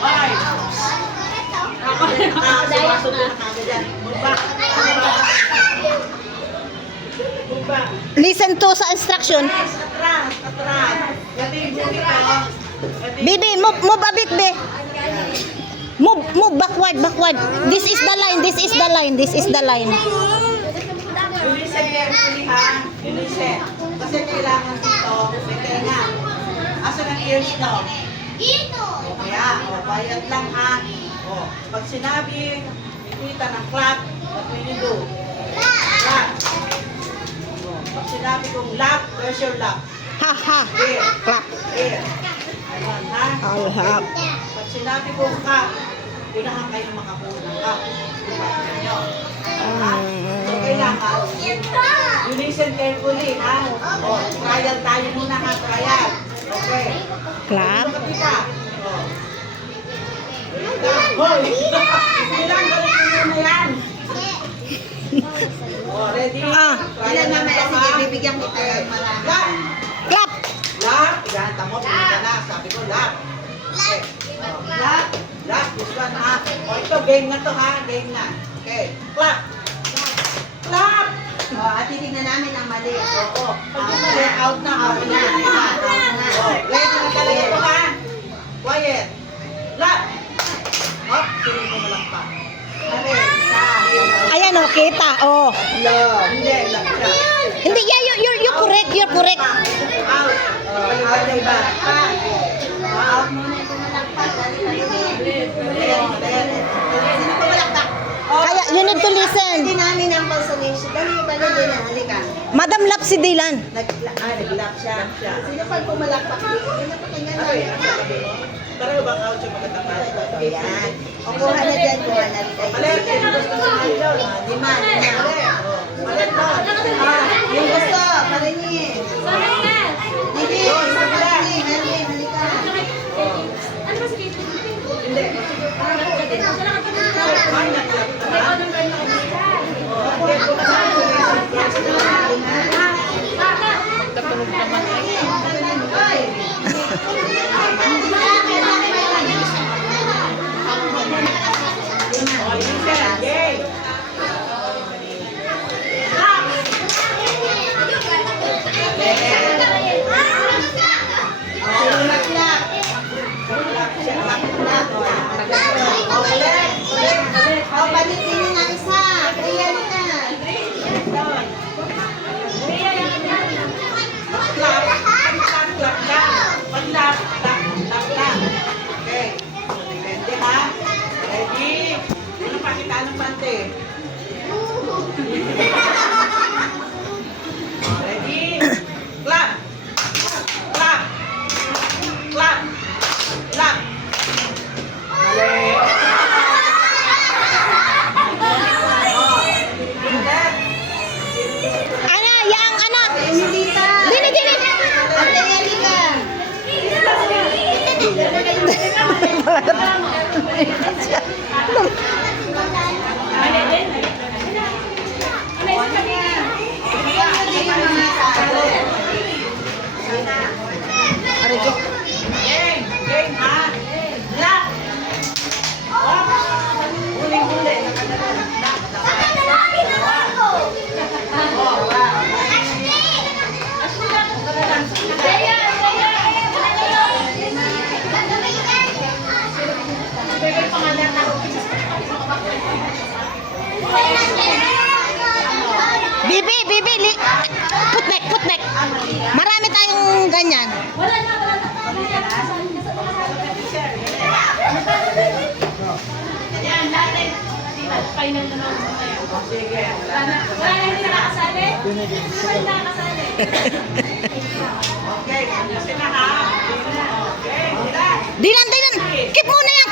Ay! Sumasunod na kagad yan. Mumba. Listen to sa instruction. Atras. Gati yung bukit ko. Bibi, move a bit, be. Move backward. This is the line. Listen carefully ha. Listen. Kasi kailangan dito, may tenga. Asa ng ears no? O kaya, bayad lang ha. O, pag sinabi, ikita ng clap, what will you do? Clap. O, pag sinabi kong lap, where's your lap? Ha. Here. Clap. Here. Ayan ha. I'll have. Pag sinabi kong cup, unahan kayo ng mga unang cup. So, kailangan, you listen carefully, ha? O, trial tayo muna, ha? Trial. Okay. Clap. Kapita. O. Hoy! Sige lang, balik mo muna yan. O, ready? Trial na ito, ha? bibigyan kita. Lap! Clap. Lap! Yan, tamo, pinita na. Sabi ko, lap. Okay. Lap! Lap, this one, ha? O, ito, game na to, ha? Game na. Okay. Clap! Clap! At titignan namin ang mali. Oo. Pag yung mali, out na, out na. O, ready na talaga ito, ha? Quiet. Lap! Hop, sino mo malak pa? Mali, isa. Ayan o, kita. Oh. Hindi, lap siya. Hindi, yeah, you're correct. Out. Out na iba. Out. Sino pa malakpak? Kaya, you need to listen. Hindi namin ang consolation. Dali, Dylan. Halika. Madam Lap si Dylan. Nag-lap siya. Sino pa pumalakpak? Hindi na pakinggan Ano namin. yan? Sabi mo? Pareho bang out siya magkatapat? Ayan. O, kuha na dyan. Kuha na dyan. Mali, yung gusto mo na ilaw. Lima. Mali pa. Yung gusto. Paringin. Didi. Merlin. Halika. Hindi. Ay, O, palitin na isa. Ayan ka. Okay. Depende ha. Ready? Ano pakita ng pante? Ready? Clap! Clap! Clap! Clap! Mali! Ana, yang ana. Emilita. Dini. Ate, halika. Arigo. Game! Game ha! Clap! Huling-huli. Bibi, put back. Marami tayong ganyan. Final na lang tayo. Sige. Wala na hindi nakasali? Wala na nakasali. Okay. Kasi na ha. Okay. Sila. Dylan. Keep muna yan.